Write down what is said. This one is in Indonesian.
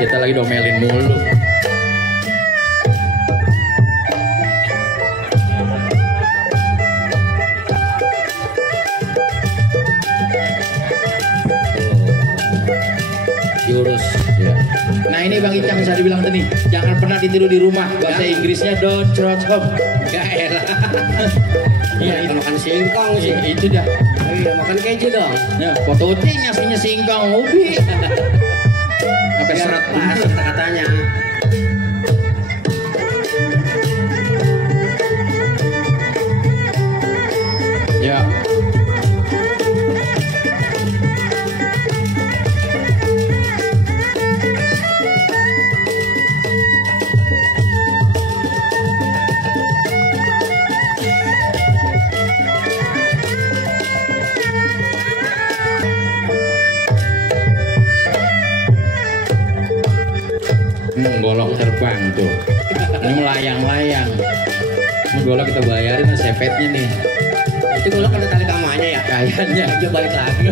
Kita lagi domelin mulu. Jurus ya. Nah ini Bang Icang bisa dibilang tadi jangan pernah ditiru di rumah. Bahasa Inggrisnya don't trot home. Ya elah. Iya makan singkong sih. Itu dah. Oh iya makan keju dong. Ya foto ting ngasihnya singkong ubi. Apa serat pas kata-katanya. Ya. Golok terbang tuh. Ini melayang-layang. Ini golok kita bayarin sepetnya nih. Itu golok ada tali tamanya ya? Kayaknya Aja balik lagi.